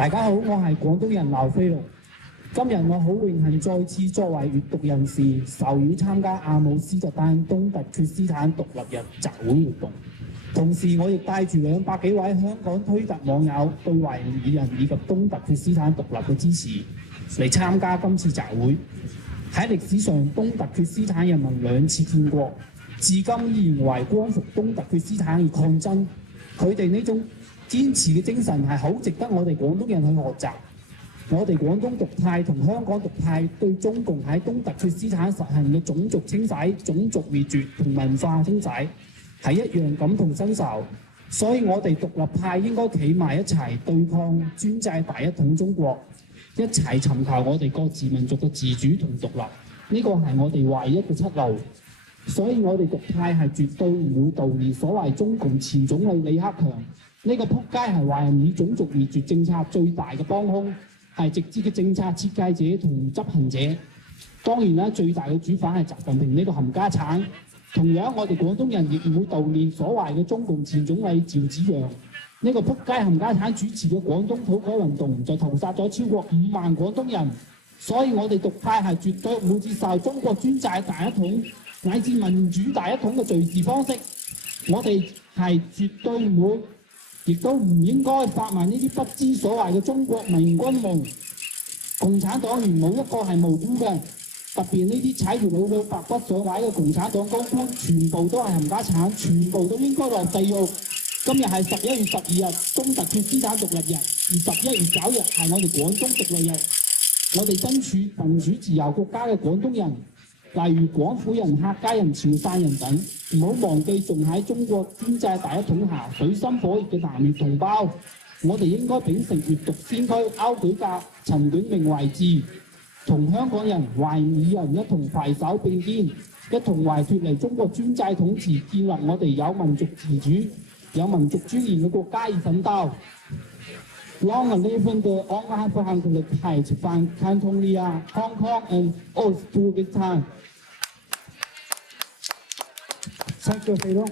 大家好，我係廣東人劉飛龍。今日我好榮幸再次作為閱讀人士，受邀參加阿姆斯特丹東突厥斯坦獨立日集會活動。同時，我亦帶住200幾位香港推特網友對維吾爾人以及東突厥斯坦獨立嘅支持嚟參加今次集會。喺歷史上，東突厥斯坦人民2次建國，至今依然為光復東突厥斯坦而抗爭。佢哋呢種堅持嘅精神係好值得我哋廣東人去學習。我哋廣東獨派同香港獨派對中共喺東突厥斯坦實行嘅種族清洗、種族滅絕同文化清洗係一樣感同身受，所以我哋獨立派應該企埋一齊對抗專制大一統中國，一齊尋求我哋各自民族嘅自主同獨立，呢個係我哋唯一嘅出路。所以我哋獨派係絕對唔會悼念所謂中共前總理李克強，呢個撲街係維吾爾種族滅絕政策最大嘅幫兇，係直接嘅政策設計者同執行者。當然啦，最大嘅主犯係習近平呢個冚家產。同樣，我哋廣東人亦唔會悼念所謂嘅中共前總理趙紫陽，呢個撲街冚家產主持嘅廣東土改運動就屠殺咗超過5萬廣東人。所以我哋獨派係絕對唔會接受中國專制大一統乃至民主大一統嘅敘事方式。我哋係絕對唔會，亦都唔應該發明呢啲不知所謂嘅中國民軍夢。共產黨員冇一個係無辜嘅，特別呢啲踩住老母白骨上位嘅共產黨高官，全部都係冚家產，全部都應該落地獄。今日係11月12日，東突厥斯坦獨立日，而11月9日係我哋廣東獨立日。我哋身處民主自由國家嘅廣東人，例如廣府人、客家人、潮汕人等，唔好忘記仲喺中國專制大一統下水深火熱嘅南越同胞。我哋應該秉承閱讀先驅歐舉格、陳炯明遺志，同香港人、維吾爾人一同攜手並肩，一同為脫離中國專制統治、建立我哋有民族自主、有民族尊嚴嘅國家而奮鬥。Long live the unconflict from Catalonia, Hong Kong and Uzbekistan. Thank you, Pedro.